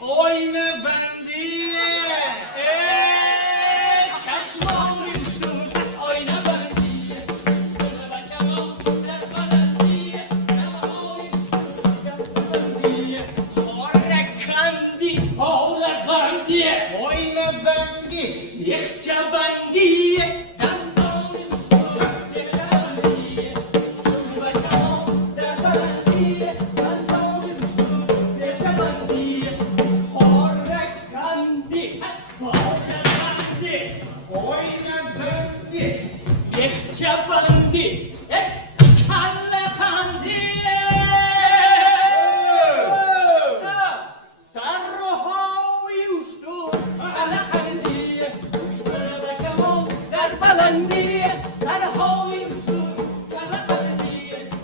آینه بندی چشمان میسود آینه بندی و کمان در بلندی نهایی بندی خارکندی حال بندی آینه بندی یخچه بندی دندان میسود بلندی و کمان در بلندی دندان میسود بلندی خارکندی آینه بندی یخچه بندی کله بندی سرهای اوستو کله بندی اوستو و کمان در بلندی سرهای اوستو کله بندی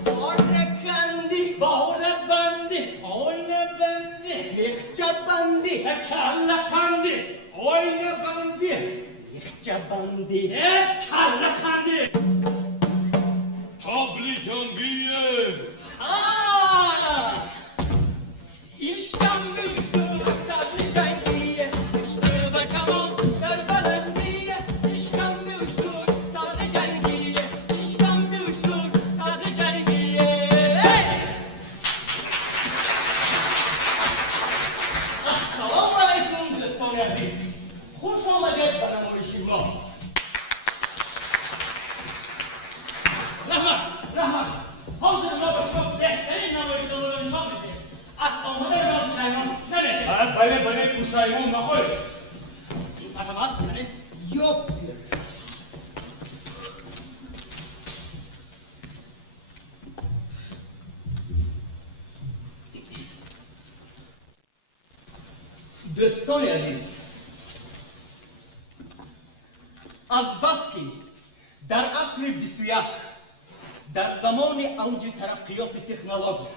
خارکندی باله بندی آینه بندی یخچه بندی کله بندی آینه بندی یخچه بندی کله بندی تابلی جنگیه İşkam büyüktür, tatlı cengiye, üstü ve kaman, ser belendiye. İşkam büyüktür, tatlı cengiye, İşkam büyüktür, tatlı cengiye. Assalamu alaikum دوستان عزیز. خوش آمدید به نمایش ما. رحمت حاضر ما باشم بهترین نمایشنامه رو نشان میده. از آمدن ما پشیمان نمیشه. بله پوشایمون نخواهید شد. این پرمات بله yok diyor. دوستان عزیز، از بس که در عصر 21 در زمان اوج ترقیات تکنولوژی،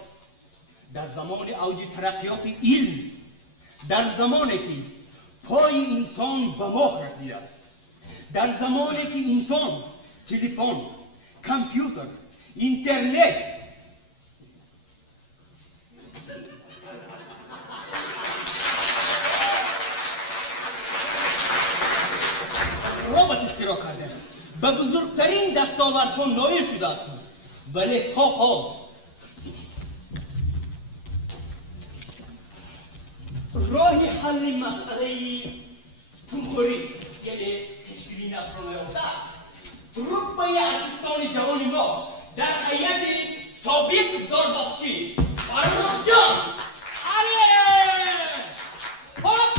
در زمان اوج ترقیات علم، در زمانی که پای انسان به ماه رسیده است، در زمانی که انسان تلفن، کامپیوتر، اینترنت رابط اختراع کرده به بزرگترین دستاوردها نائل شده است، ولی تا حال راه حل مسئله پولخوری یعنی پیشگیری نصر نیافته است. رتبه ارتشان جوان ما در هیئت سابق داربازچی فرخ جان فرخ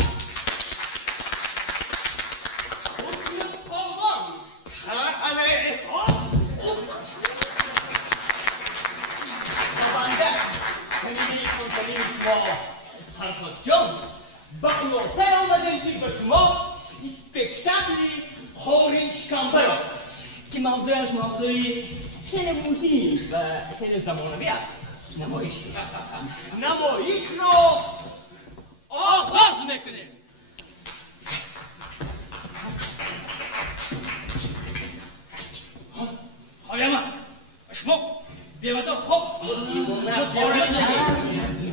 جان با خلاصه آمدیم که به شما اسپکتاکلی خورین شکمبه را که موضوعش موضوعی خیلی مهم و خیلی زمانوی است. نمایش را آغاز میکنیم. خواهیم شما بیوتا خوب خورش نگید.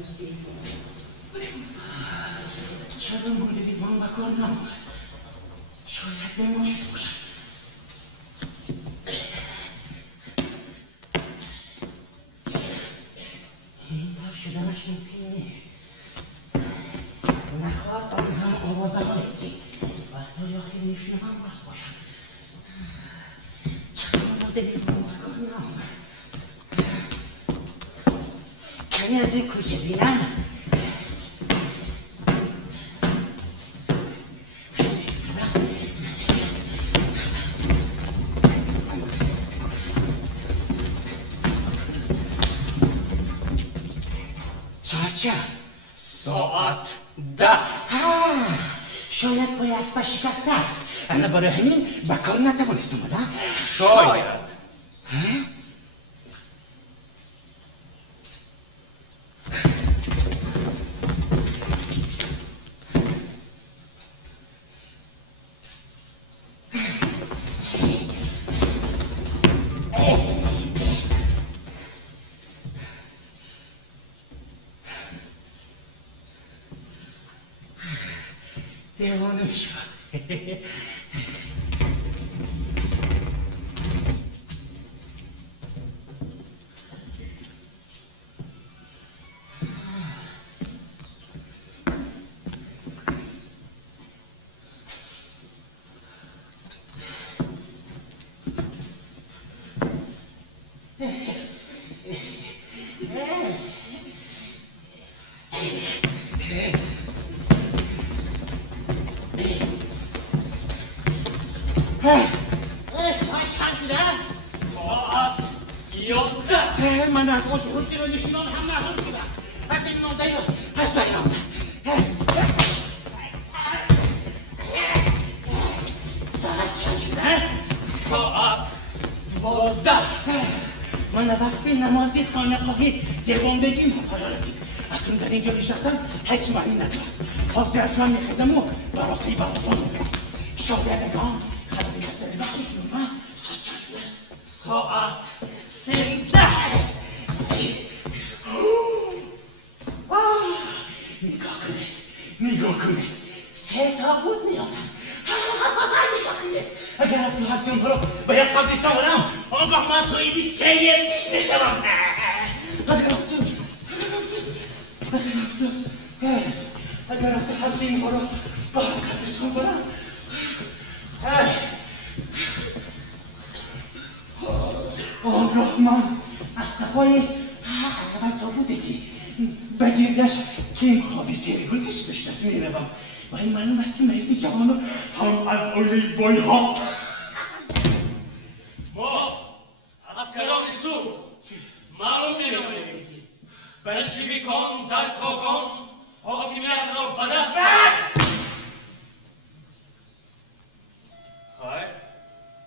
you see. چرا مورد دیوان و کار نامد؟ شاید به ما شده باشد. این بار شدنش ممکن نیست. نخواهد آن هم آوازه هایی وقتی آخر میشنم هم راست باشد. چرا مورد دیوان و کار نامد؟ کمی از این کوچه بینم. ساعت 10. شاید پای اسب شکسته است. انا برای همین به کار نتوانست اومده. شاید. دیوانه میشم. ساعت 11. من از آش روچی رو نشونان هم محروم شدم. از این مانده یا از بایرانده. ساعت چند شده؟ ساعت 12. من وقت نمازی خانقاهی دیواندگی فرا رسید. اکنون در اینجا نشستم هیچ معنی ندارد. حاضر جان میخزم و براسه بازشان میکنم. شاگردگان خبری از سر بخششون من ساعت چند شده؟ ساعت 13. نگاه کنید 3 تا بود میادم. نگاه کنید اگر از تو حتی اونها رو باید قبلیس آورم آنگاه من سویدی 3 یکیش میشوم. اگر رفته حرس اینها رو با هم قبلیس آورم آنگاه من از صفای عقبت تا بودگی به گردش که این خوابی سیری گل کشیدش دست می روم و این معلوم است که مهدی جوانو هم از اولی بای هاست. ما اسکران سو معلوم می‌نماییم بلشویکان در کاغان حاکمیت را به دست بس. خیر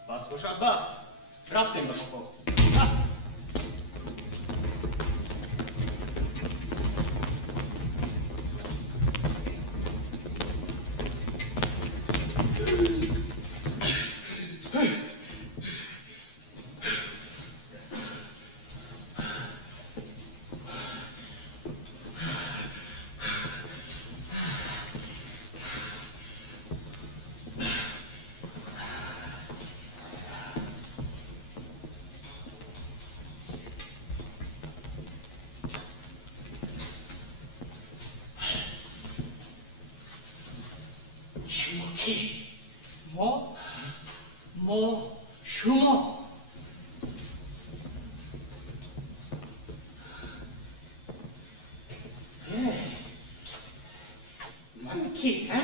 بس باشد بس رفتیم به کاخ. ما شما من کی ها؟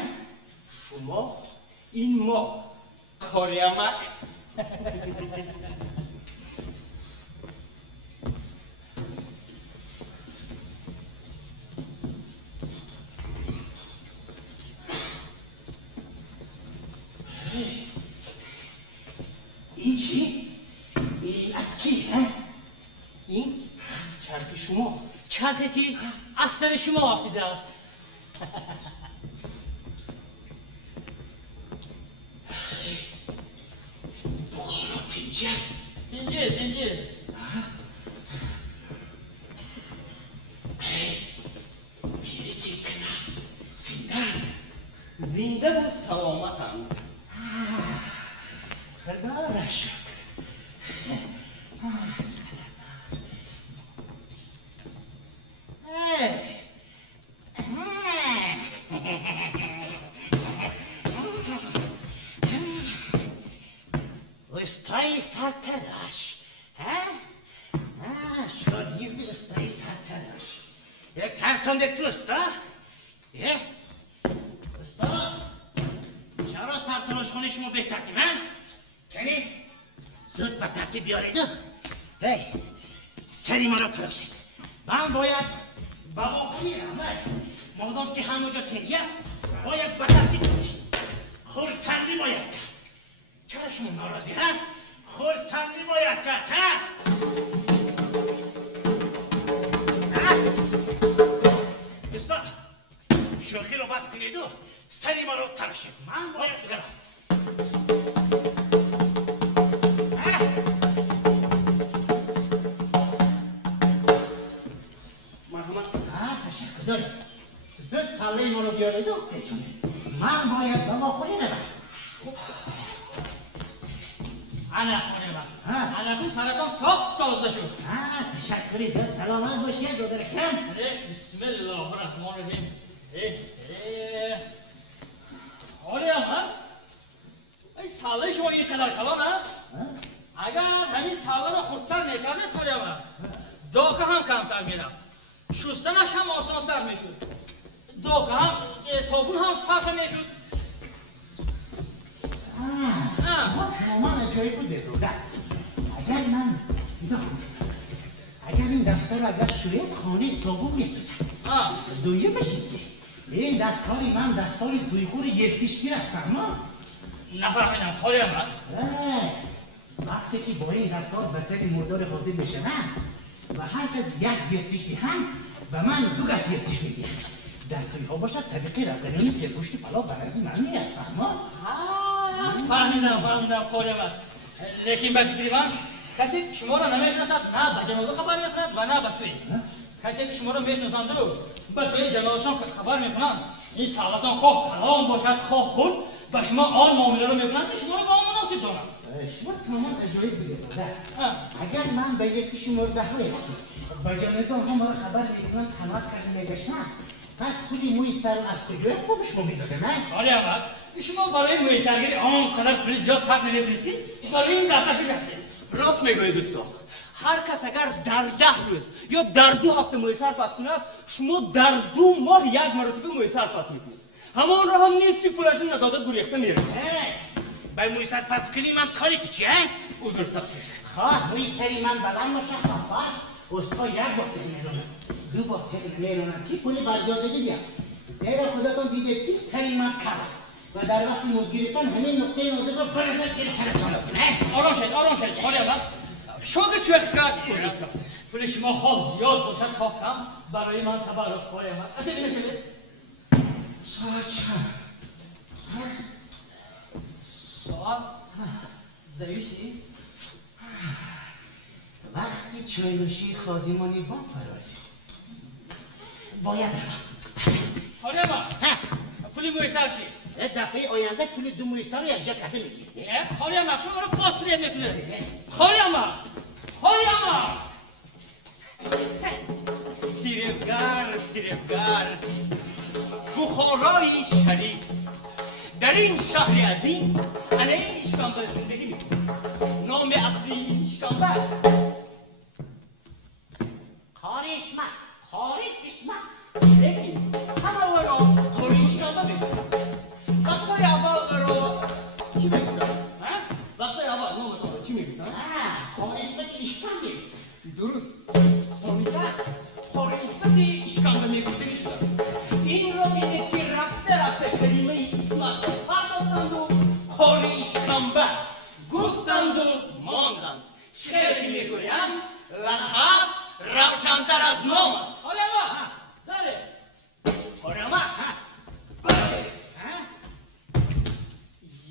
شما این ما کاریامک این چی؟ این از کی ها؟ این چرک شما چرخی که از سر شما آسیده است. بخارا تنجی است. تنجه ویرکی کناس زندان زنده و سلامتم. خدا را شکر. استای سرتراش شاگرد استای سرتراش یک ترسنده تو استا؟ استا چرا سرتراش خونه شما بهتر که من؟ کنی؟ زود به ترتیب بیارید سری من را تراشید من باید با آخری رمش مادام که همونجا تنجی است باید به ترتیب خورسندی باید چرا شما ناراضی هم؟ خورسندی باید کرد استا شوخی رو بس کنید و سری ما رو تراشید من باید برم تشکر دارم زود ساله ما رو بیارید و بتونید من باید به ما خوری نبرم انا خانم انا کن سرکم تاپ تازه شد. تشکری زود سلامت باشید دادرکم بسم الله الرحمن الرحیم. حالی اما این ساله شما این قدر کلانه اگر همین ساله را خودتر میکردید حالی اما داغ هم کمتر میرفت شستنش هم آسانتر میشد داغ هم صابون هم صفر میشد. من جایی بود بگوید اگر این دسته را اگر شوید خانه صابون میسوزد دویه بشید این دستاری من دستاری دویخور یزدیشگیر است نفهمیدم خالی اما وقتی که با این دستار به سر مردار حاضر میشه و هر کس یک یتیشی هم و من دو کس یتیش میدیم در توی ها باشد طبقه رقنونی سرپوشت پلا برازی من میاد فهمیدم خالی اما لیکن به فکری من کسی شما را نمیشناسد نه به جنازه خبر میکند و نه به توی کسی که شما را میشناسند و به توی جنازهشان خبر میکنند این سالسان خواه کلام باشد خواه خود به شما آن معامله رو میکنند شما را نامناسب دارند شما تمام اجایی بوده اگر من به یکیشون مرده های به جنازه ها ما را خبر میکنند تنات کرده میگشتن پس پولی موی سر از کجای خوب شما میداده نه؟ آره احمد شما برای موی سرگیری آنقدر پلیس زیاد صرف نمیکنید که برای این دفترش بشکید. راست میگوید دوستان هر کس اگر در 10 روز یا در 2 هفته میسر پس کند شما در 2 ماه یک مرتبه میسر پس میکنید همان را هم نیستی پولشون نداده گریخته میره به میسر پس کنی من کاری تو چیه؟ عذر تقصیر خواه میسری من بلند باشم پس استا یک وقت میرونم 2 وقت میرونم که پولی برزیادگی بیاد زیرا خودتون دیده که سری من کم است و در وقت موز گرفتن همین نقطه نازک رو برزد گرفتنتان است آرام شد خالی احمد شاگرد چوه کرد پول شما خواه زیاد باشد خواه کم برای من تبرک خالی احمد اصلا نمیشه ساعت چند؟ ساعت 2:30 وقتی چای‌نوشی خادمانی بام فرا رسید باید روم خالی احمد پولی میسر چی؟ دفعه آینده پول 2 میسر رو یک جا کرده میگیری خالی احمد شما رو پاس پول میکنه خالی احمد فریبگر بخارای شریف در این شهر عظیم علیه اشکانبر زندگی میکنه نام اصلی اشکانبر خاری اسمت لیکن همه را خاری اشکانبر میکنه وقتای اول را چی میکنه؟ وقتای اول نام را چی میکنه؟ خاری اسمت اشکان نیست درست سامیتر خاری اسمت اشکانبر میکنه شده این را میده که رفته کلمه اسمت پرداختند و خاری اشکانبر گفتند و ماندند چه که میگویند لقب روشن‌تر از نام است خالی احمد داره خورما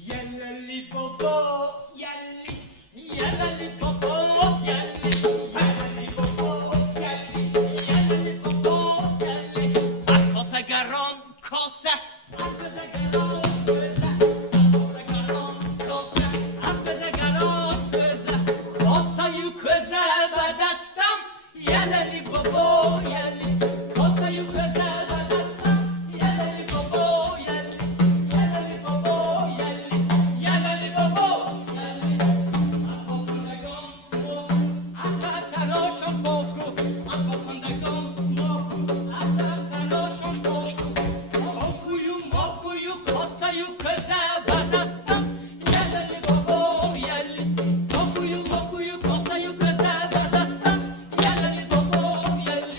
یللی بابا یلالی بابا یللی بابا یللی بابا از کاسه گران کاسه از کاسه گران یللی بابا یلی کاسه یو کزه بدستم یللی بابا یلی یللی بابا یلی یللی بابا یلی اقا فندگان اثر تلاشم باکو اقا فندگان اثر تلاشم باکو ماکویو کاسه یو کزه بدستم یللی بابا یلی ماکویو کاسه یو کزه بدستم یللی بابا یلی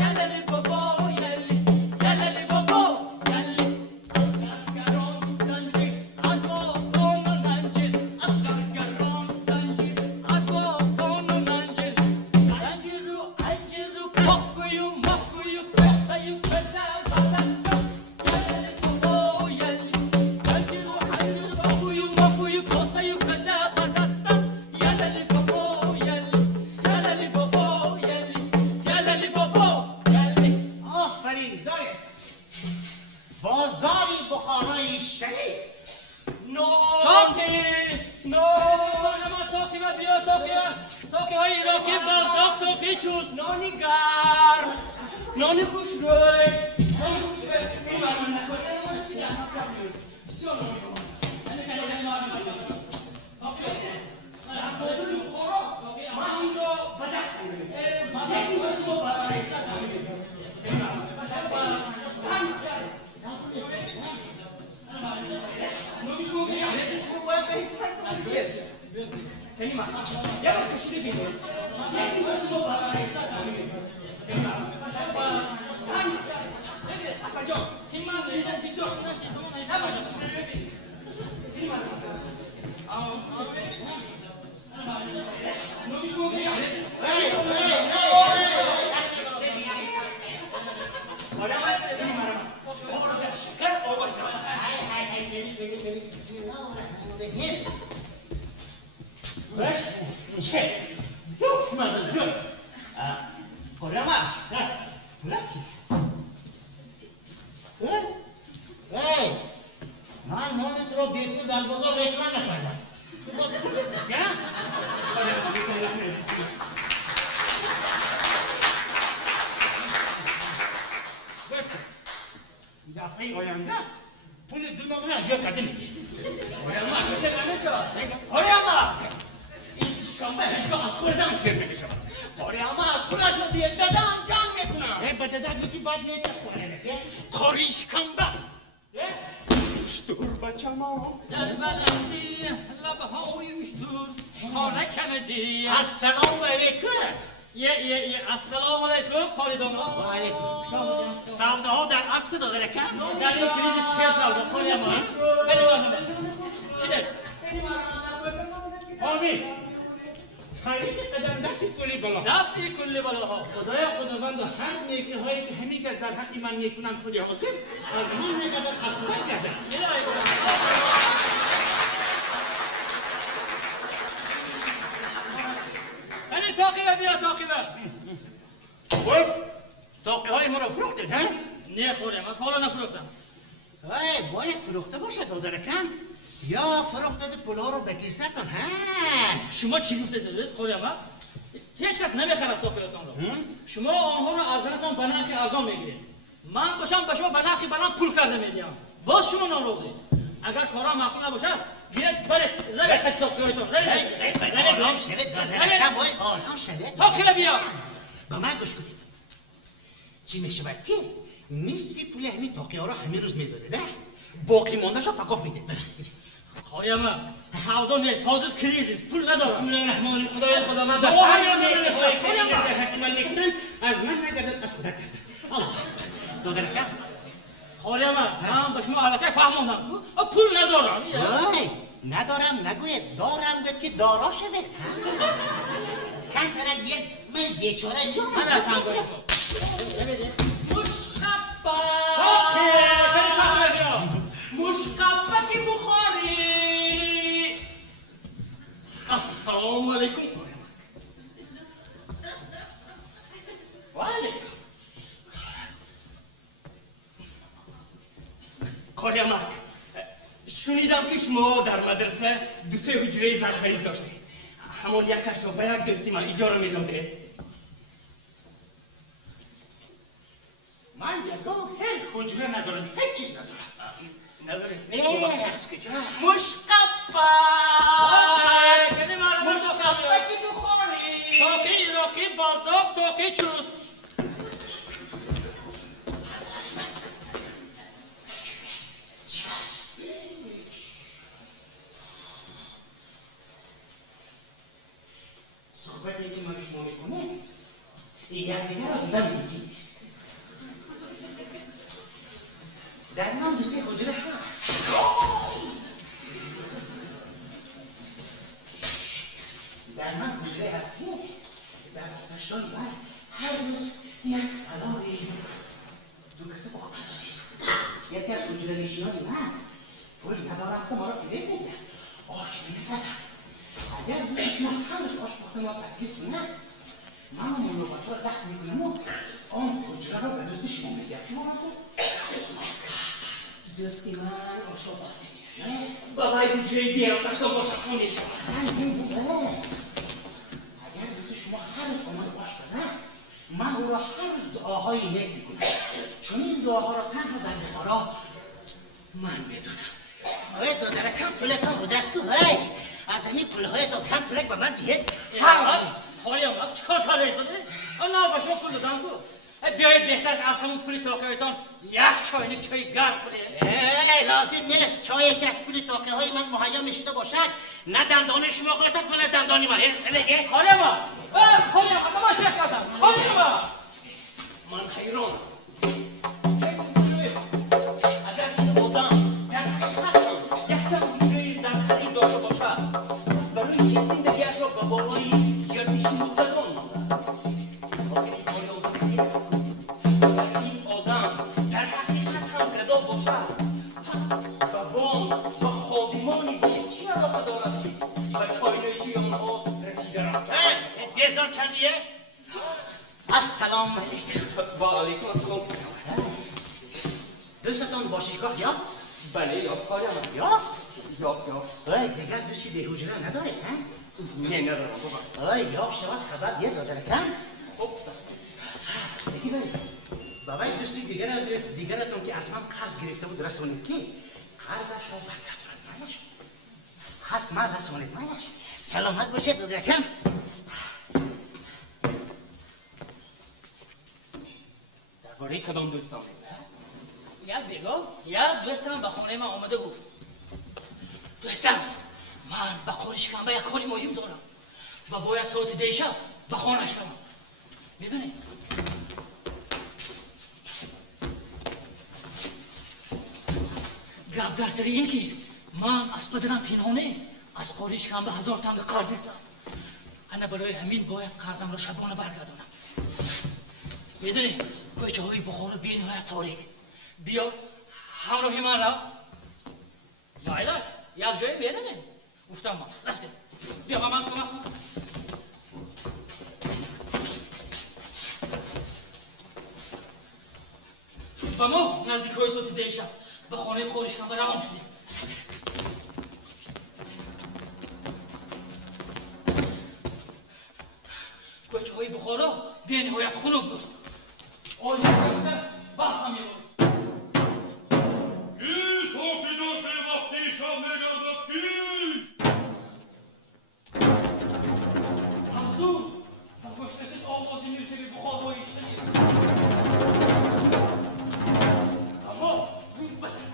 یللی بابا یلی یللی بابا یلی افسرگران زنجیر از باقان و ننجیر افسرگران زنجیر از باقان و ننجیر زنجیر رو ماکویو کاسه یو کزه بدستم یللی بابا یلی زنجیر ماکویو کاسه یو کزه بدستم یللی بابا یلی یللی بابا یلی یللی بابا یلی آفرین داره بازاری بخارای شریف تاکی ما تاکی و بیا تاکی های عراقی با تاکی چوز نانی گرم نانی خوش روی نانی خوش روی این برمان نکنه بسیار نانی من اینجا بدخت کنیم یکی باشه ما من نانت را بیتون در بازار رکلم نکردم تو باز بسید نکن دفعه آینده پول دو نامه را جا کرده میگی این شکامه هیچگاه از خوردم چیر نمیشم پولش رو دیگه دادم جمع میکنم به دادت یکی باید میتر کنه نکه کاری شکامه اشتور بچه ما در بلندی لبهای اشتور خانه کمدی السلام علیکم السلام علیکم خالیدان و علیکم سوده ها در عقد داده رکن در این کریز 40 سال خالی ما خیلی مهمه چیه؟ حامد خیلی قدم دستی کلی بالا دفعی کلی بالاها خدایا خداوند هر نیکی هایی که همین کس در حق من میکنم خودی حاصل از من نگردن اصلا گردن یعنی تاقیه بیا تاقیه باز تاقی های ما رو فروختید ها؟ نه خوره من کالا نفروختم باید فروخته باشه داده رکن یا فروخته پولا رو به کیستان ها شما چی گفته زدید خوره ما؟ هیچ کس نمیخرد تاقیاتان رو شما آنها رو از زنتان به نرخی ارزان میگیرید من باشم به شما به نرخی بلند پول کرده میدیم باز شما ناراضی اگر کارا معقول نباشد گیرید برید زنید خط تاقیاتان آرام شوید داده رکن باید آرام شوید تاقیه بیا با من گوش کنید چی میشود که نصفی پول همین تاقی ها رو همین روز میدونه نه باقی ماندهش رو پگاه میده خواه ما سودا نیست حاضر کریزیست پول ندارم بسم الله الرحمن الرحیم خدای خداوند آه، هر نه، نه، نیکی نه، هایی نه، که نه، میگه نه. در حق من میکنن از من نگردن از خدا گردن الله داده رکن خواه من به شما علکه فهموندم پول ندارم ندارم نگوید دارم گوید که دارا شوید کن ترک یک من بیچاره من از تنگاش کن مشقبه تاقیه کنی تاقیه بیا مشقبه که بخوری السلام علیکم و علیکم کاریامک شنیدم که شما در مدرسه دو سه حجره زرخرید داشتید همون یکش رو به یک دوستی من اجاره میداده حجره ندارم هیچ چیز ندارم نداره نه از کجا مشقبه مشقبه که تو خوری توکی روکی بالدوق توکی چوست صحبتی که من شما میکنه یکدیگر را دیدن ممکن نیست در من دو سه حجره هست در من حجره هست که در آتشدان من هر روز یک پلای دو کسه با یکی از حجره نشینان من پول ندارم که ما را فیده میگن آش نمیپسم اگر دوست شما هنوز آش بخته ما تکلیف نه من اون رو بچه را دخت میکنم و آن حجره را به دوست شما میگم شما را دوستی من آشا بخته میگه بابای حجره بیارم تشتان باشم خونه شما اگر دوست شما هر روز آمد باش بزن من او را هر روز دعاهای نیک میکنم چون این دعاها را تنها در بخارا من میدونم آقای دادرکم پولتان رو دست کن از همین پولهایتان کم ترک به من دیگه حالی هم چکار کاره شده؟ نه با شما پول دادم کو بیایید بهترش از همون پولی تاکهایتان یک چاینک چای گرم کنه لازم نیست چای که از پول تاکه های من مهیا میشده باشد نه دندان شما قاطت و نه دندانی من بگه خالی ما خالی ما تماشا کردم خالی ما من حیرانم اگر این آدم در حقیقت یک دم حجره در خرید داشته باشد برای چه زندگیش را به بالای گردشی مفتدان مانده اگر این آدم در حقیقت هم گدا باشد پس به بان و خادمانی چی علاقه دارد و چاینشی آنها رسیده رفته بیزار کردیه؟ السلام علیکم و علیکم السلام دوستتان با شیکاه یافت؟ بله یافت کاریم یافت؟ یافت دیگر دوستی به حجره ندارید نه ندارم بابا یافت شود خبر بیه دادرکم خب یکی برید بابای دوستی دیگرتون که از من قرض گرفته بود رسونید که قرضش را برگردونید منش حتما رسونید منش سلامت باشید دادرکم درباره کدام دوستان یک بگو یک دوستم به خانه من آمده گفت دوستم من به خورشکنبه یک کاری مهم دارم و باید ساعت 10 شب به خانهش برم میدونی گپ در سر این که من از پدرم پنهانه از خورشکنبه 1000 تنگ قرض نیستم انا برای همین باید قرضم را شبانه برگردانم میدونی کوچه های بخار بی نهایت تاریک بیا همراهی من را لایلا یک جای بیرونیم گفتم من رفته بیا با من کمک کن و ما نزدیک های ساعت 10 شب به خانه خورشکنبه روان شدیم کوچه های بخارا بی نهایت خنک بود آیا دستم بحث هم میبود کی سوکیدار به وقتی شام نگردد کی؟ مزدور با گوش رسید آوازی میشه که بخارهایی شدید اما زود بچه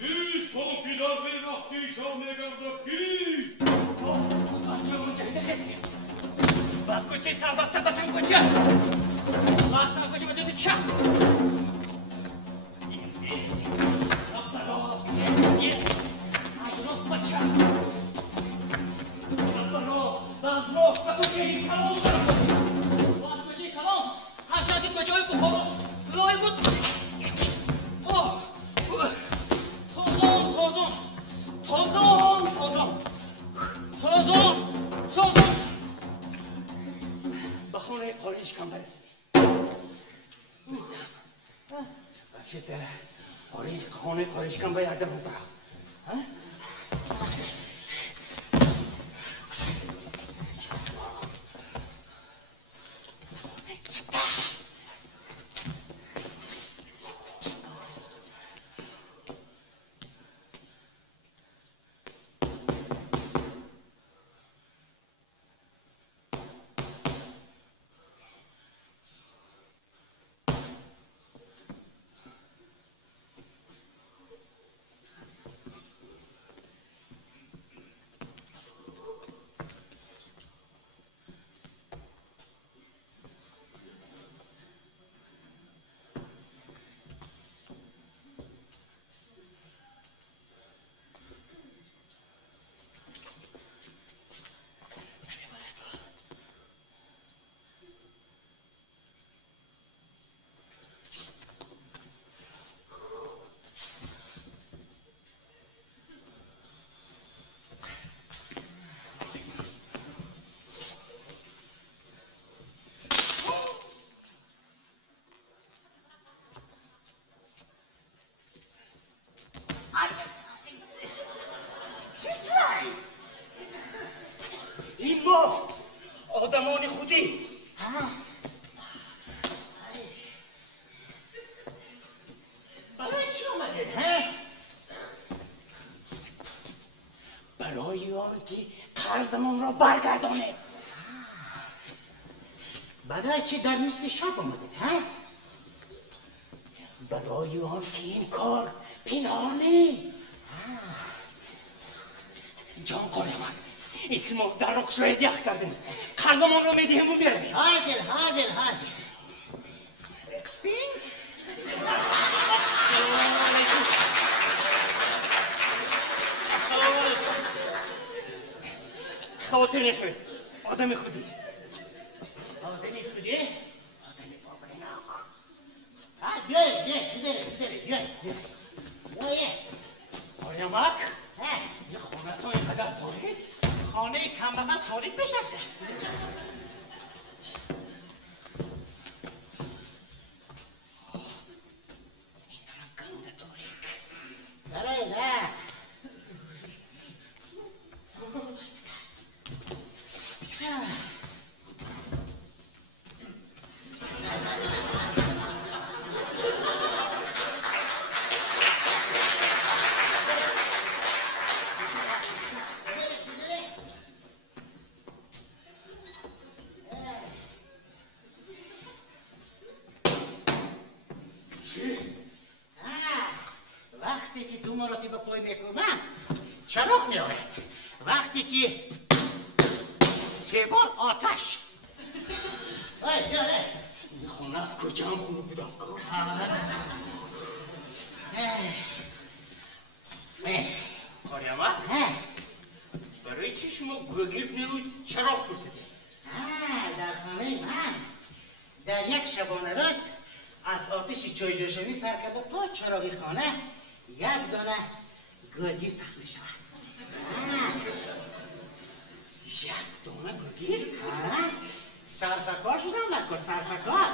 کی سوکیدار به وقتی شام نگردد کی؟ باز کوچه سر بسته بطن کوچه باز کوچه بدون چه باز کوچه کلام جای بخار لای بود. تازان به خانه قاریشکم برسید. بخشید خانه قاریشکم باید در اونجا. این ما آدمان خودی برای چی آمدید ها؟ برای آنکه قرضمون را برگردانه. برای چی در نصف شب آمدید ها؟ برای آنکه این کار پنهانه. جان قهرمان التماس در رخ شاید یخ کردیم. قرضمان را میدهیم و برویم. حاضر اکسپین خاطر نشوید آدم خودی. آدمی بابرناک. بیای. آریامک یه خونه تو اینقدر تاریک؟ خانه کمبقل تاریک بشه. این طرف گنده تاریک. برای نه وقتی که 2 مرتبه پای میکنم چراغ میاره. وقتی که 3 بار آتش. بیا این خونه از کجا هم خونه بود از کار؟ آریامک برای چی شما گوگیرد نیروی چراغ پرسیدید؟ در خانه من در یک شبانه روز از آتش چای جوشانی سر کرده تا چراغی خانه 1 دانه گرگی سخت می شود. 1 دانه گوگیر؟ صرفکار شدم نکن صرفکار.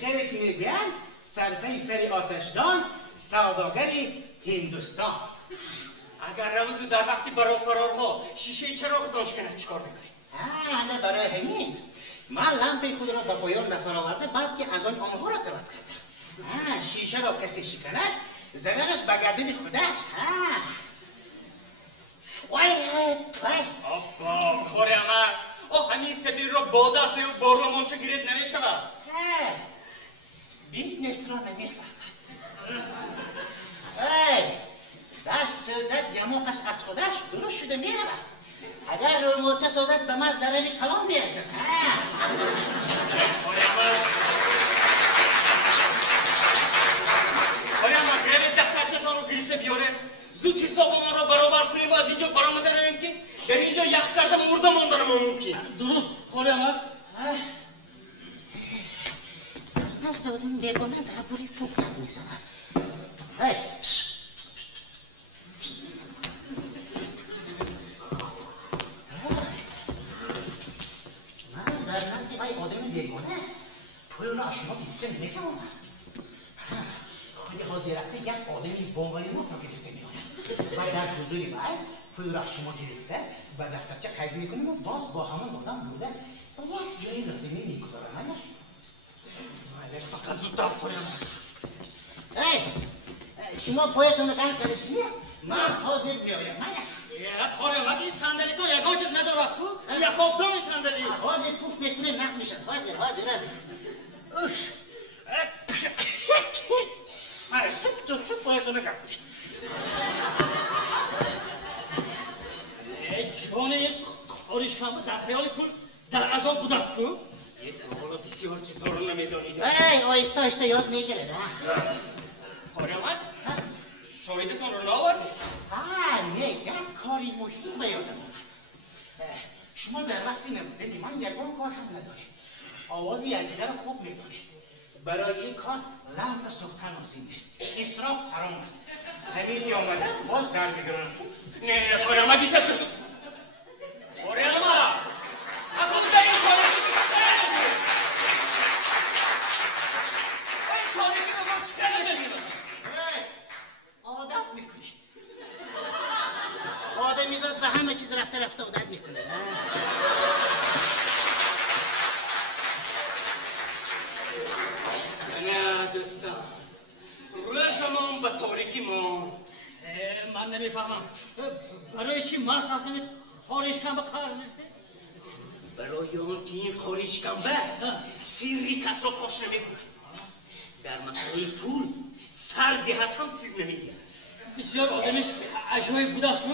خیلی که میگم صرفه سری آتشدان سوداگری هندوستان. اگر رو تو در وقتی برای فرارها شیشه چراغ داشت کنه چیکار میکنی؟ نه برای همین من لامپ خود را به پایان نفرآورده بلکه از آنها را طلب کردم. شیشه را کسی شکند ضررش به گردن خودش. وای آبا خوری امر همین سبیل را باده است و بارومان چه گیرد نمیشود. بیزنس را نمیفهمد. دست سوزد یماقش از خودش درست شده میرود. اگر روموچه سوزد به من ضرری کلام میرسد. خوری امر گرد دفترچه‌تان رو گریسه بیاره زود حسابمان را برابر کنیم و از اینجا برآمده رویم که در اینجا یخ کرده مرده ماندن ما ممکن. درست خوری آمد. از آدم بیگانه درباره تو گپ میزند. هی من در نزد ای آدم بیگانه پول را از شما گرفته نمیتونم. خود حاضر رفته یک آدمی باوری ما را گرفته میآید و در حضوری من پول را از شما گرفته و دفترچه قید میکنیم و باز با همون آدم بوده و یک جایی لازمی میگذارم. مالک فقط زودتر کنم. ای شما پایتون کم کردید من حاضر میآیم. یک خواهر وقت این صندلی تو یکان چیز نداره کو؟ یک خوابدم این صندلی. حاضر پوف میکنه نقص میشن. حاضر مالک شد پایتون کم کنید. جان یک کاریش کم در خیال کل در عذاب بود است کو؟ یک رولا بسیار چیزا رو نمیدانید. ای آیسته یاد میگیره نه؟ خواهر من شاهدتان رو نآوردید. یک کاری مهم به یادم آمد. شما در وقتی نبودید من یگان کار هم نداریم. آواز یکدیگر رو خوب میدانید. برای این کار لمپ سوختن آسیب نیست. اسراف حرام است. همین که آمدم باز در میگرانم. نه خواهر من دیست بشد. خواهر من از اون در این کاری عادت میکنید. آدمیزاد به همه چیز رفته عادت میکنه. نه دوستان روی شما به تاریکی ما من نمیفهمم برای چی من ساسم خارش کم به قرض نیسته؟ برای اون که این خارش کمبه سیری کس رو فاش نمیکنه. در مسئله پول سر دهت هم سیر نمیگه. بسیار آدمی عجایب بود است کو؟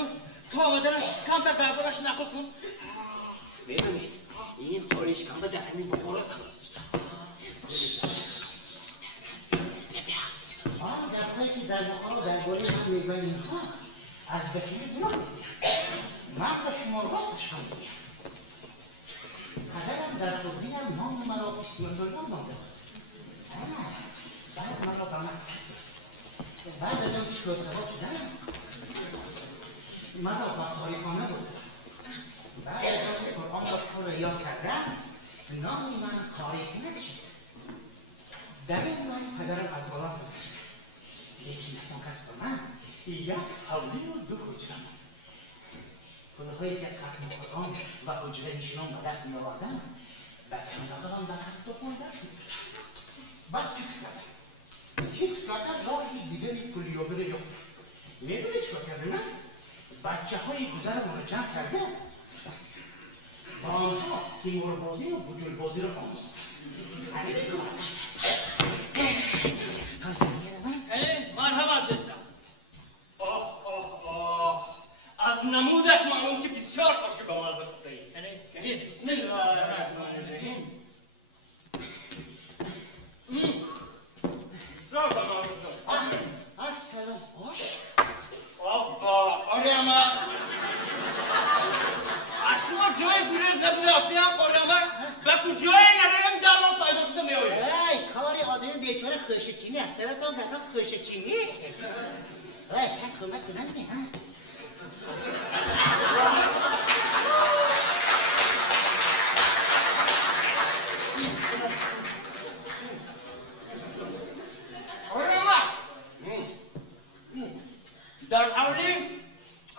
تو آمدنش کمتر دربارش نقل کن. میدونید این خارش کمبه در همین بخارات هم در حالی که در بخارا درباره من میگوییم از بخیلی دروغ میگویم. من به شما راستش هم میگویم. پدرم در خودبینم نام مرا پیسیانداریان نامده بود. بعد من را به من بعد از اون که سواد شدم من را به کاریخانه گفتم. بعد از اون که قرآن را پر یاد کردم نام من کاریسی نکشید. در این من پدرم از بالا گذشت. یکی نسان کس به من یک حولی و دو حجرم. پولهایی که از ختم قرآن و حجره ایشنان به دست می‌آوردم و کنداغم در خط خوندم. بعد چیک کردم راهی دیگری پولیوبر یافتم. میدونی چیکار کردم؟ بچه‌های گذرم رو جمع کرده و آنها تیموربازی و بجولبازی رو آموختم. مرحمت دستم. از نمودش معلوم که بسیار خوشی به مزه خوده‌ای. بسم الله الرحمن الرحیم. سلام خوش. آره اما از شما جای گریز نبوده افتی هم کارده اما به کجای ندارم درمان پیدا شده می‌آید. ای کاری آدمی بیچاره خوشچینی از سرتان رفتم خوشچینی. ای کمک کنم می ها. در حالی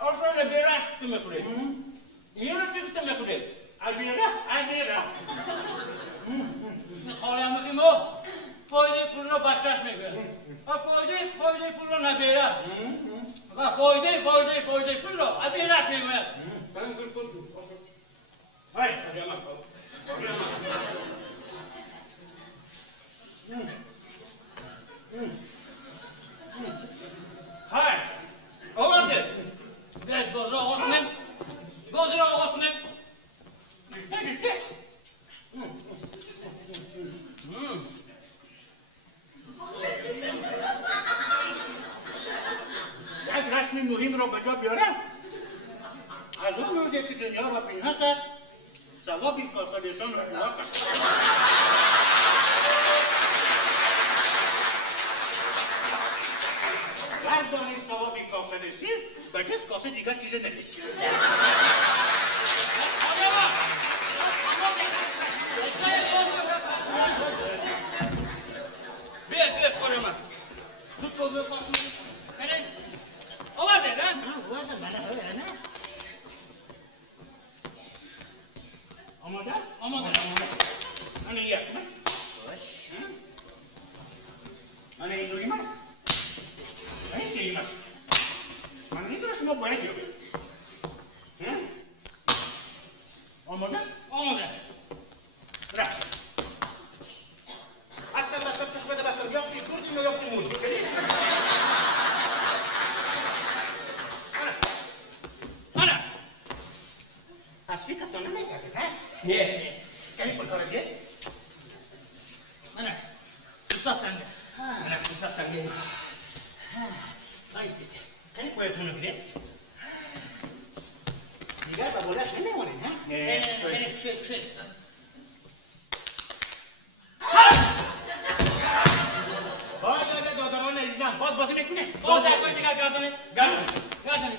اصلا نبیره است می‌خورید. این رو چیست می‌خورید؟ البیره. خواهرم که ما فایده پول رو بچهش میگه. و فایده پول رو نبیره. و فایده پول رو ابیرش میگوید. های های آورده بیاید بازی را آغاز کنیم. دیسته یک رسم مهم را به جا بیارم. از اون مرده که دنیا را پنهان کرد ثواب کاسالیسان را جدا کرد. هر دانه ثوابی کاسه رسید به جز کاسه دیگر چیز نرسید. بیاد خورم. فوتبال بخوام. کنه آورده نه؟ آورده بله نه. آماده؟ آماده. من یک من. من این دوی من. من این دوی من. من این دوی شما باید یو. آماده؟ آماده. رفت. بستم چشم بده بستم یافتی کردیم یا یافتی مودی. آره. از فی کفتان نمیگرده نه؟ نه. کمی پول دیگه؟ آره. دوستات تنگه. نه دوستات تنگه. بایستید. کمی پولتون رو بده. دیگر به بولش نمیمونه نه؟ نه چه باید دادران عزیزم باز بازی بکنه. باز اکوی دیگر گردانید. گردانید.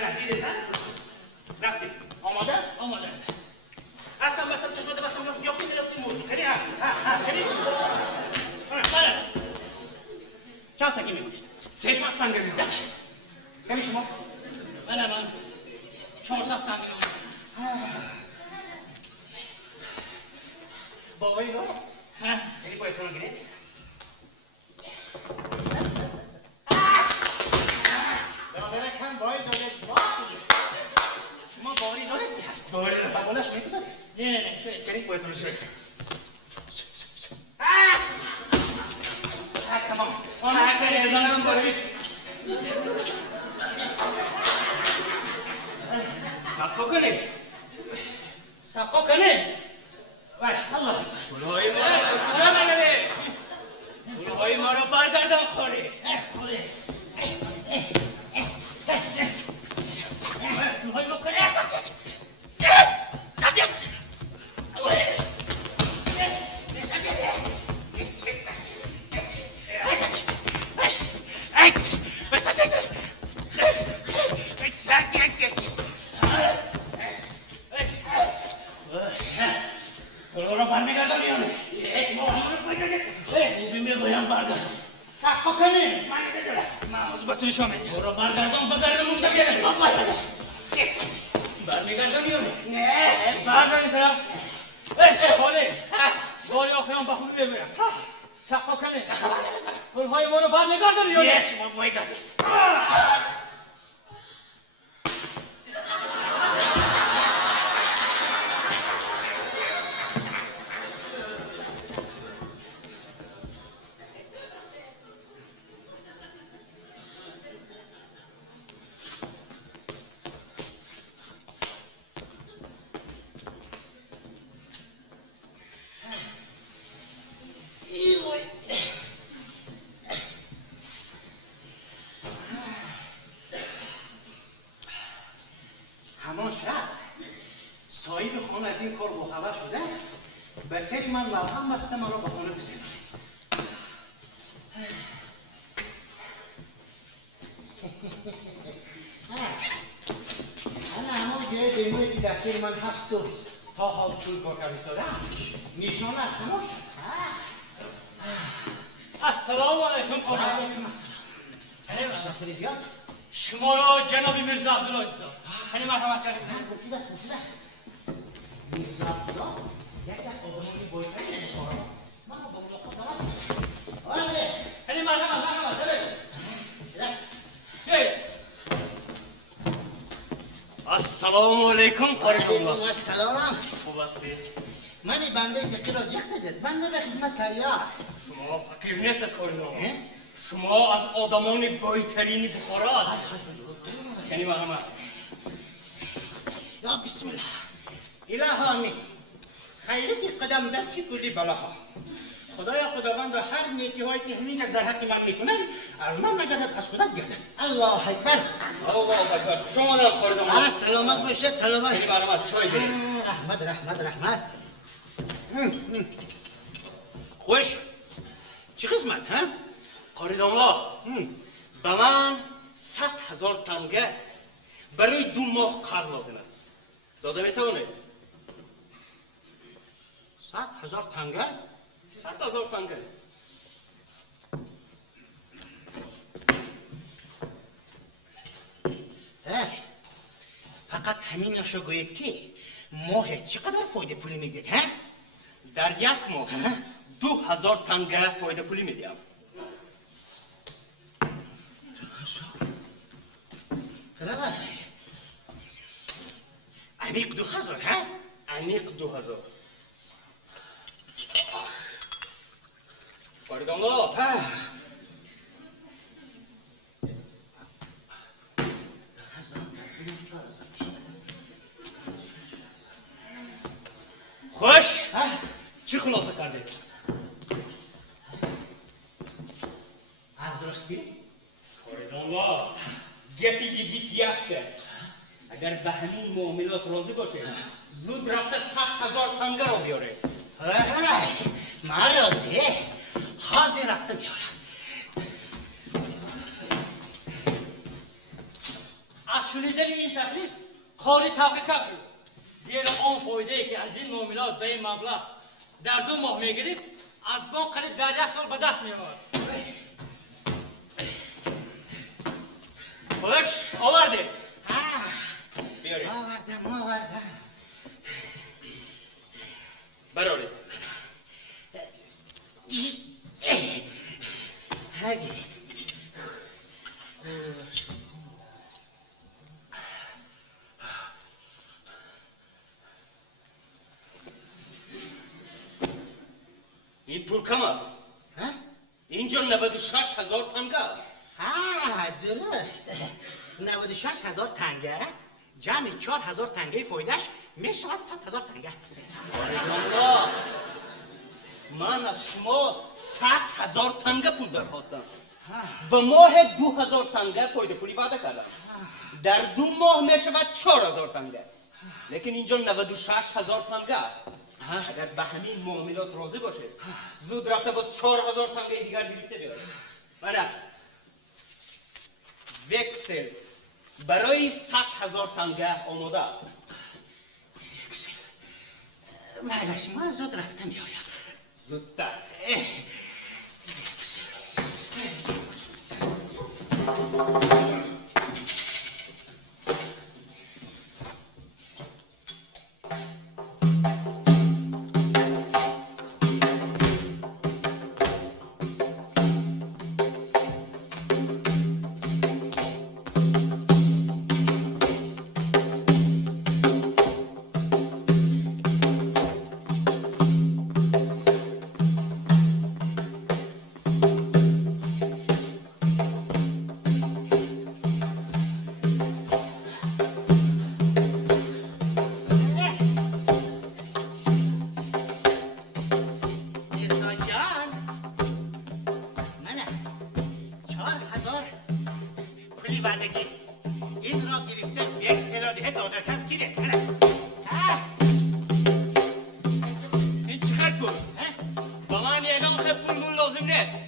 نه دیده نه؟ رفتیم. آماده؟ آماده. بستم چشم بده بستم یافتی مودی. کنی ها کنی؟ بله. چند تکی میمونید؟ 300 تنگه میاد. کنی شما؟ بله من 400 تنگه بابایی داره؟ ها. کنی پولتون رو گیره؟ دادره کن باید داده شما باوری دارید که هست باوری داره بگولش میگذاره نه شوید. کنی پولتون رو شروع کن تمام آنها کنی ازانم باید سقا کنه. الله گلهای ما رو کجا بگیره؟ گلهای ما رو برگردان خوری. باتون شما میدید. برو برگردان بگرد مستقیمه. برمیگردم میونه. نه. بردارید طرف. خاله. باری آخران با خود ببرم. سقا کنه. پولهای ما رو برمیگردانی یا نه؟ شما باید همان شب صاحب خانه از این کار باخبر شده به سر من لوحم بسته من رو به خانه بسید انا همون که دیموی که در سر من هست و تا حال طول کار کردی ساده نیشان از همون شد السلام علیکم خانم. علیکم السلام خیلی زیاد شما را جناب میرزا عبدالله اجزا. خیلی مرحمت کردید. مفید است میرزا عبدالله یک از آدمانی بایدن مشاهده من با ملاقات دارم آره خیلی مرحمت شده السلام علیکم قاری علیکم الله. السلام خوب هستید؟ من بنده فقیر را جک زدید بنده به خدمت تریار شما فقیر نیست قاری الله. شما از آدمان بایترین بخارا هست. یعنی مرحمت. یا بسم الله اله آمین خیرتی قدم در چی کلی بلاها خدایا خداوند هر نیکی هایی که همین از در حق من میکنن از من نگردد از خودت گردد الله اکبر الله اکبر. شما در قاری الله. سلامت باشد سلامت یعنی مرحمت چای برید. رحمت خوش چی قسمت ها؟ قاریدانلا به من 100,000 تنگه برای 2 ماه قرض لازم است. داده میتونید؟ 100,000 تنگه؟ 100,000 تنگه. فقط همین راشو گوید که ماه چقدر فایده پولی میدید ها؟ در 1 ماه 2,000 تنگه فایده پولی میدیم. عمیق 2,000 ها؟ عمیق 2,000. قاریدانلا خوش چی خلاصه کردید؟ از درستی؟ قاریدانلا گپی که گیت یخشه. اگر به همین معاملات راضی باشه زود رفته 100,000 تنگه را بیاره. من راضیه حاضر رفته بیارم. از شنیدن این تکلیف قاری توقیف شد، زیرا آن فایده که از این معاملات به این مبلغ در 2 ماه میگرفت از بانک قریب در 1 سال به دست میآورد. خوش آوردید. بیارید. آوردم برارید. هگید این پول کم است. اینجا 96,000 تنگه است. درست 96,000 تنگه جمع 4,000 تنگه فایدهش میشود 100,000 تنگه. قاریدانلا من از شما 100,000 تنگه پول درخواستم و ماه 2,000 تنگه فایده پولی وعده کردم. در 2 ماه میشود 4,000 تنگه. لیکن اینجا 96,000 تنگه است. اگر به همین معاملات راضی باشه زود رفته باز 4,000 تنگه دیگر گرفته بیاره. من وکسل برای 100,000 تنگه آماده است. معنیش من زود رفته میایم. زودتر. این را گرفته یک سلاله داده کم گیره. این چقدر بود؟ با من یه نام خیلی پول مون لازم نیست.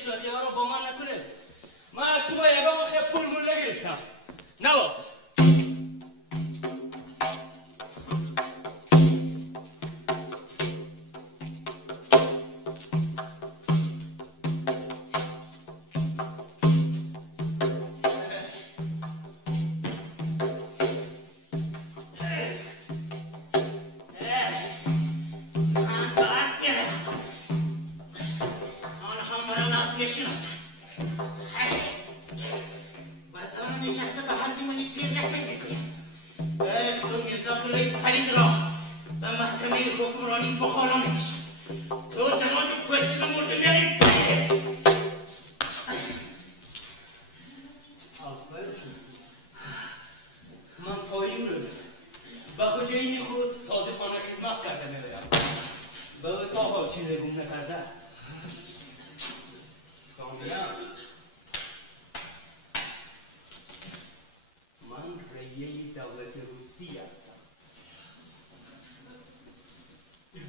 اشتاری ها رو با من نکنید. من از شما یگان خیلی پول مول نگرفتم. نواز.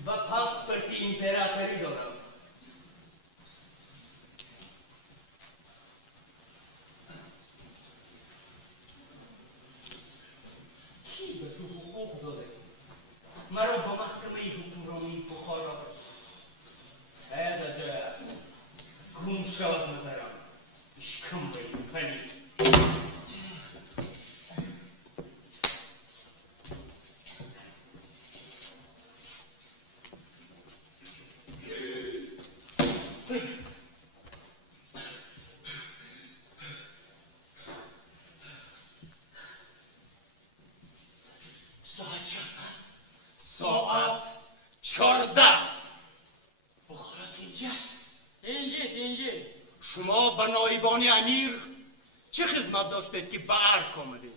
و پاسپورت امپراتوری دارم. کی به تو حقوق داده؟ مرا با محکمه حکمرانی بخارا ایده گم شو از نظرم. اشکم پنی. ساعت 14. بخارات اینجاست. اینجی. شما به نایبان امیر چه خدمت داشتید که به ارک آمدید؟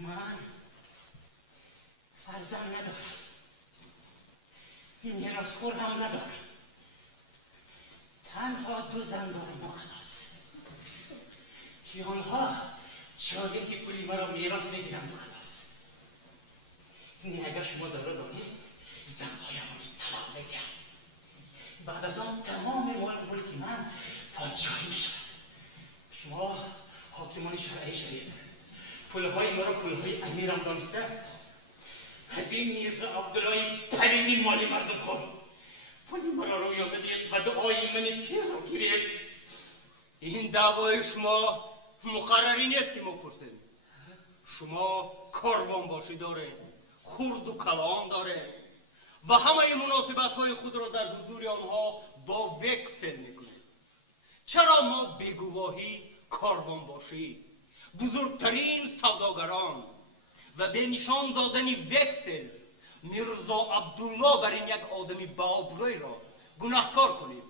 من فرزند ندارم. میراثخوار هم ندارم. تنها 2 زن دارم مقدس که آنها شاگردی پولی مرا میراث میگیرند مقدس. این اگر شما ضرور دارید زنهایم رو از طلاق میدهم. بعد از آن تمام مال ملک من پادشاهی میشود. شما حاکمان شرعی شریف پولهای مرا پولهای امیرم دانسته. از این میرزا عبدالله پلیدی مالی مردم خور پولی مرا رو بدید و دعای من پیر رو گیرید. این دعوای شما مقرری نیست که ما پرسیم. شما کاروان باشی داره، خورد و کلان داره و همه مناسبت های خود را در حضور آنها با وکسل میکنید. چرا ما بگواهی کاروان باشی بزرگترین سوداگران و به نشان دادن وکسل میرزا عبدالله بر این یک آدمی بابروی را گناهکار کنیم؟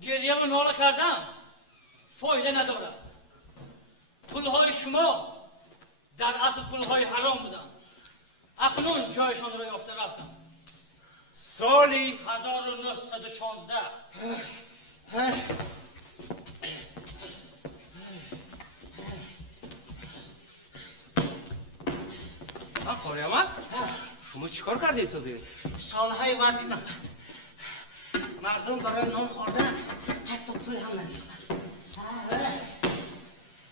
گریه و ناله کردن فایده ندارد. پولهای شما در اصل پولهای حرام بودند. اکنون جایشان را یافته رفتم. سالی 1916 کاری آمد؟ شما چیکار کردید صدی؟ سالهای وزیدم. مردم برای نان خوردن حتی پول هم نمی‌کنند.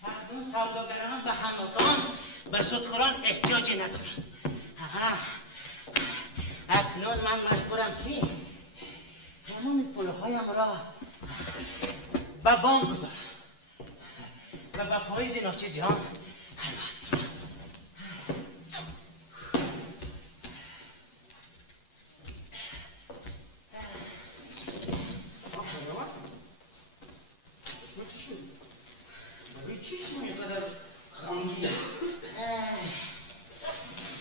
مردم سوداگران به حنوتان به سودخوران احتیاجی ندارند. اکنون من مجبورم که تمام پولهایم را به بانک گذارم و به فایز ناچیزی ها خلوت کنم.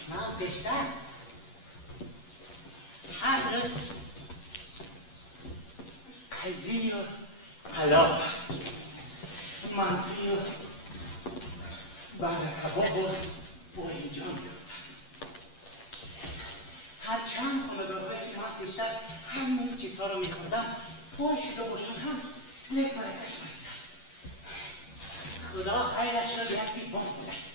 من بیشتر هر روز قضی و حلا منفی و برکباب و باینجان هر چند خانگاهایی که من بیشتر همین چیزها رو میخوردم پای شده باشم هم نیک برکش باید است. خدا خیرش را به یک بانک بوده است.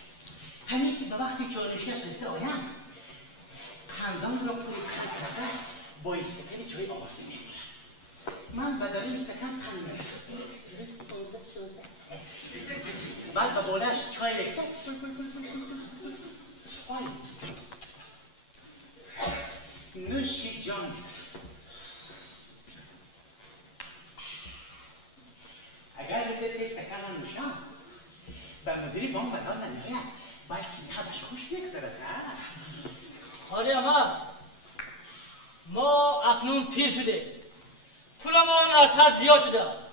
همین که به وقتی چالش نشسته آیم قندان را پول کرده با این سپری چای آورده میمونم. من به داری استکان قند میرم. بعد به بالش چای ریخته. نوشی جان. اگر روزه سه استکان من نوشم به مدیری بانک بدار نمیاید بلکه تبش خوش بگذرد. آره اما ما اکنون پیر شده پولمان از حد زیاد شده است.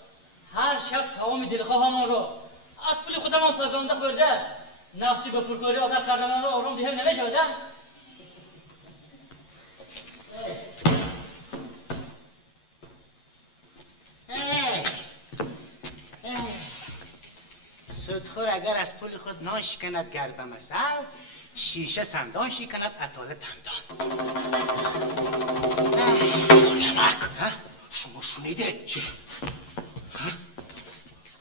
هر شب تمام دلخواهمان را از پول خودمان پسانده خورده نفسی به پولکاری عادت کردمان را آرام دهم نمیشود. سودخور اگر از پول خود نان شکند گر به مثل شیشه سندان شکند اطاله دندان. نمک شما شنیده چه؟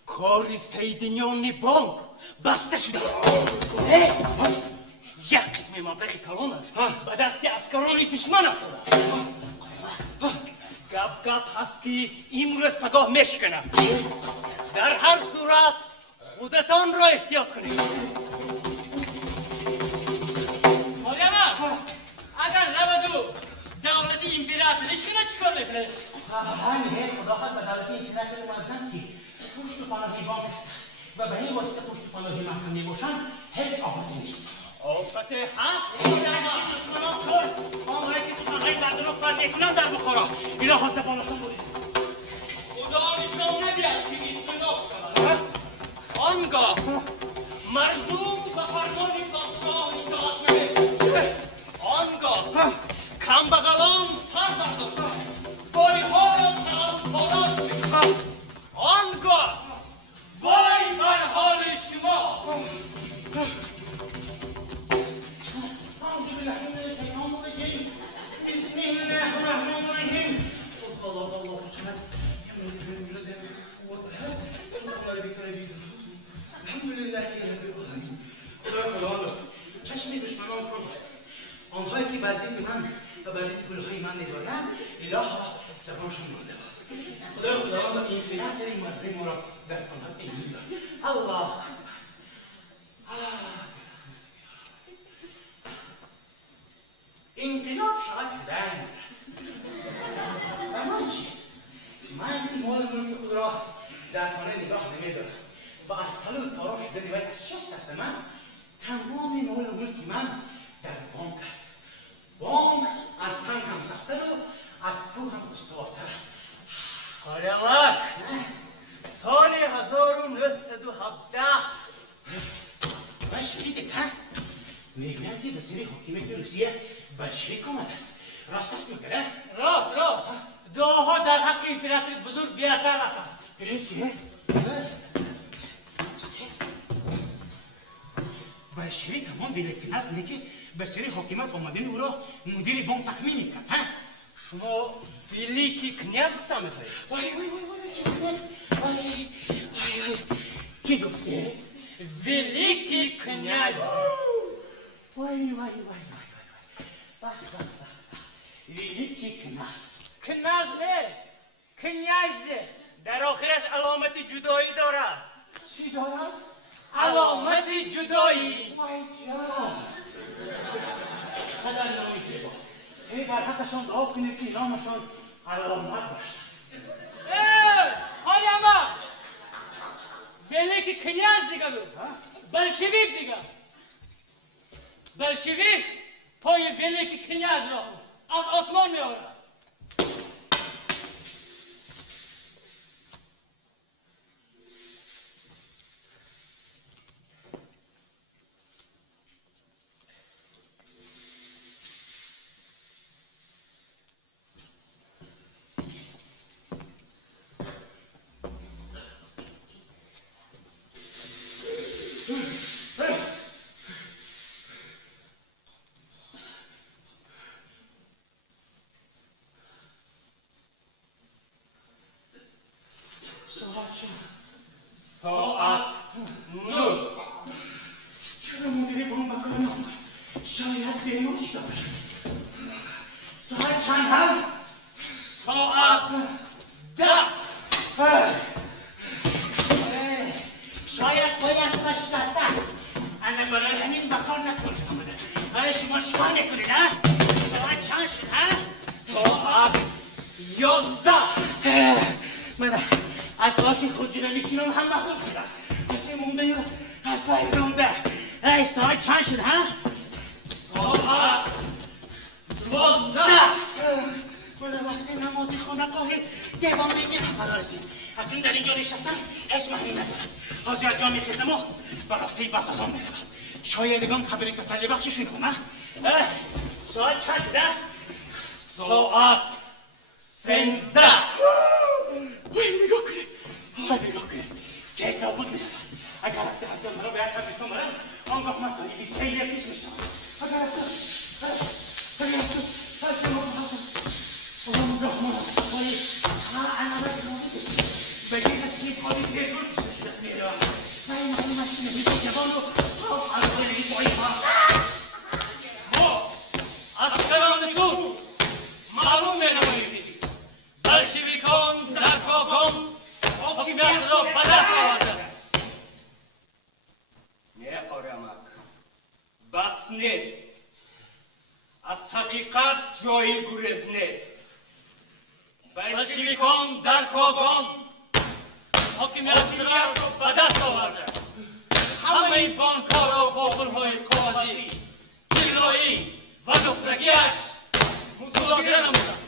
کار سیدنیان بانک بسته شده. یک قسم مبلغ کلان به دست اسکران دشمن افتاده. گپ هست که امروز پگاه میشکنم. در هر صورت خودتان را احتیاط کنید. آریانا اگر نبودو دولت امپراتوری شکنه چیکار میکنه؟ همین خدا خود به دولت امپراتوری منظم که پشت و پناهی بانک است و به این واسطه پشت و پناهی محکم میباشند هیچ آفتی نیست. آفت هست؟ دشمنان کن آنهایی که سخنهای مردم را پر میکنند در بخارا اینا خواسته پاناشون بودید. خدا نشان ندید که اطلاق شود. آنگاه مردم به فرمان پادشاه اطاعت نمید. آنگاه کمبغلان سر برداشتند باریها را سلام شد. آنگاه وای بر حال شما. اعوذ بالله من الشیطان الرجیم. بسم الله الرحمن الرحیم. الله الله صمد. سبحان ربک رب العزة الحمد لله رب العالمین. خدا چشم دشمنان پر باد. آنهایی که بر ضد من و بر ضد پولهای من می‌دارند الها زبانشان مانده باد. خداوند امکانات این مرزه ما را در کمال ایمن دار. الله انقلاب شاید شدن و من چی؟ من این مال ملک خود را در خانه نگاه نمیدارم و از طلا و تارا شده روی از 6 من تمام مال ملک من در بانک است. بانک از سنگ هم سخت‌تر و از کوه هم استوارتر است. آریامک سال 1917 من شنیدید ها؟ میگویند که به سری حکومت روسیه بلشویک آمده است. راست است میگره؟ راست دعاها در حق امپراتور بزرگ بی‌اثر رفتند. چیه؟ بلشویک همان ویلکن است نه که به سری حکومت آمدن او را مدیر بانک تخمین میکرد ها؟ شما ویلیکی کنیاز گفتم میخواهید؟ وای چه کنید؟ وای کی گفته؟ ویلیکی کنیاز. وای ویلیکی کناز. کناز نه کنیاز در آخرش علامت جدایی دارد. چی دارد؟ علامت جدایی. وای جان چقدر نامی زیبا. در حقشان دعا کنید که نامشان علامت باشد. آریاما ویلیکی کنیاز دیگه بود. بلشویک دیگه. بلشویک پای ویلیکی کنیاز را از آسمان می آورد. ساعت 9. چرا مدیر بانک بکنم؟ شاید بیمار شده. ساعت چند هم؟ ساعت 10. شاید پای از ما شکسته است. انا برای همین بکار نتونستم بده. شما چیکار میکنید ها؟ ساعت چند شد ها؟ ساعت 11. من از آش خودجرانشینم هم محروم شدم. کسی مونده یا از فهی رونده. ساعت چند شد ها؟ ساعت 12. من وقتی نمازی خانقاه دیوان بگیرم فرا رسید. اکنون در اینجا نشستم هیچ معنی ندارم. حاضر از جا میخیزم و به راسته بسازان میروم. شایدگان خبری تسلی بخششون کنم. ساعت چند شده؟ ساعت 13. نگاه کنید. 3 تا بود میدارم. اگر رفته حسن مرا به یک حبیثان برم آنگاه من صاحبی 3 یکیش میشم. اگر رفته حسن آنگاه من صاحبی علامت موجود بگید از که خواهی تیرگون کشش دست میدارم. من این ماشین هیچ جوان رو از زندگی پایی ها. اسکران سود معلوم نمایید. بلشویکان در کاکان حکومت را به دست آوردند. نه قرمک بس نیست. از حقیقت جای گریز نیست. بلشویکان در کاکان حکومت را به دست آوردند. همه بانک‌ها را با پول‌های کاغذی، طلایی و نقرگی‌اش مصادره نمودند.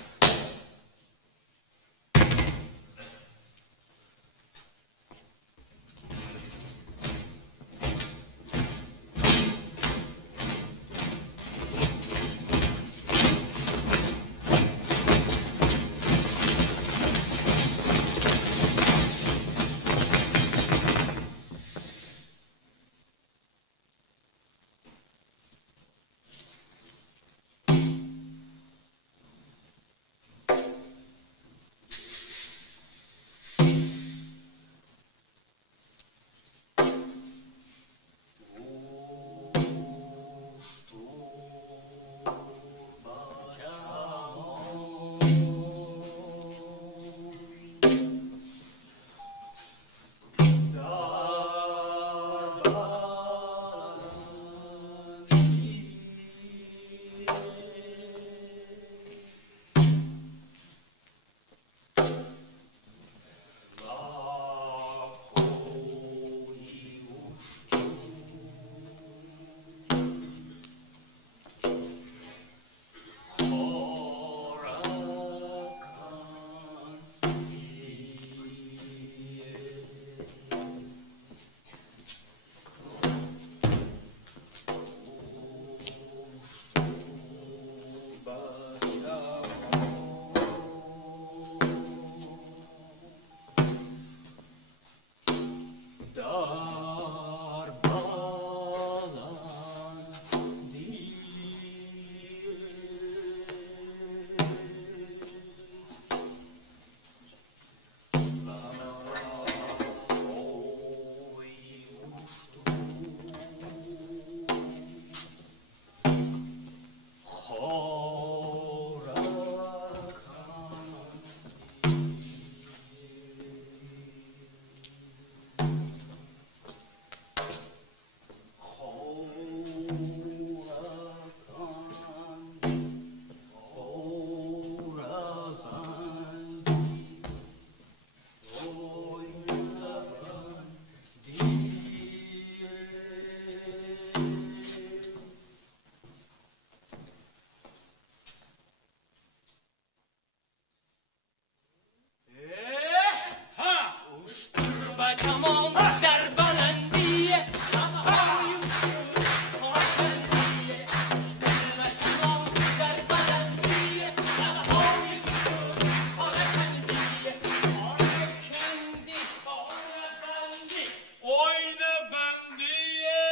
Oyna bendiye.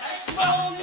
چشمان